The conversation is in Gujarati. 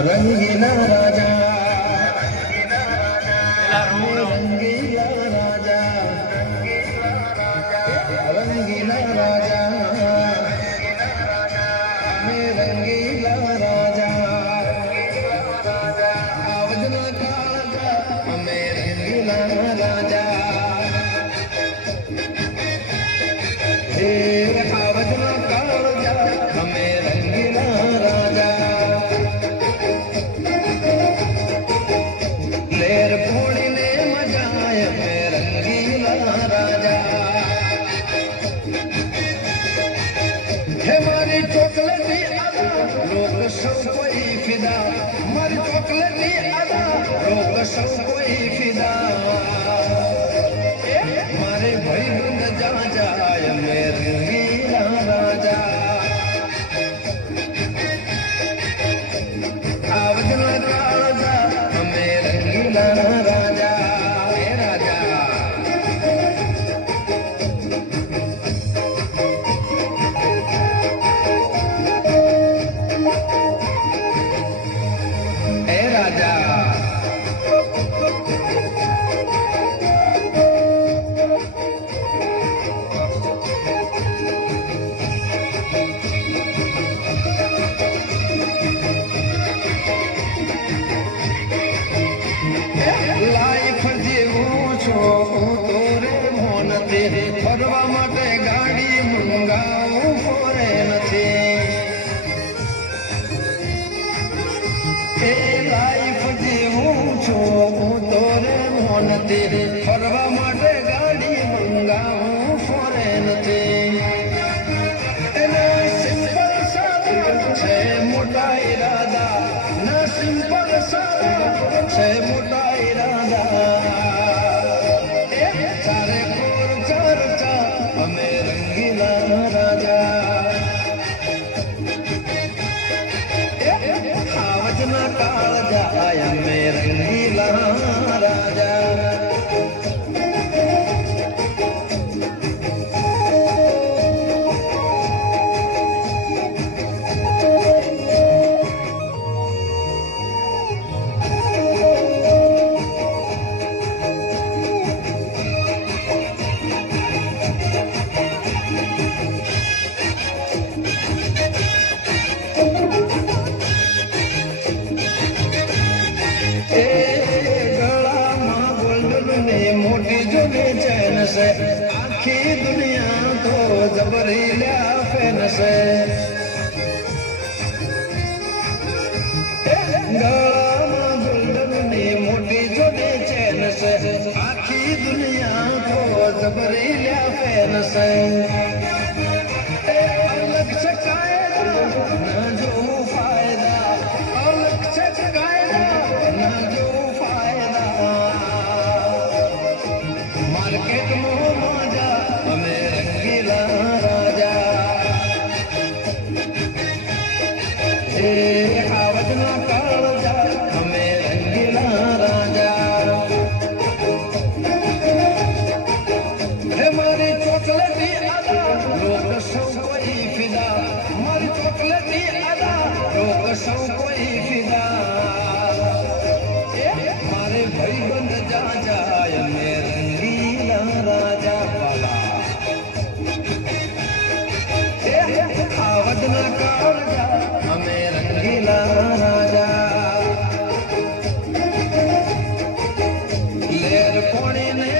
تبهنا رجاء تبهنا رجاء सौ मारे भाई बंद जा राजा। राजा मेरे वीरा राजा राजा। ए राजा। ફોન ફરવા માટે ગાડી મંગાવું ફોરેન તે. એના સિમ્પલ છે, મોટા ઈરાદા. ના સિમ્પલ છે, મોટા ફેનશે આખી દુનિયા તો જબરી લ્યા ફેનશે ગળામાં દુલ્હનની મોટી જોડી ચેન છે આખી દુનિયા તો જબરી લ્યા ફેનશે morning.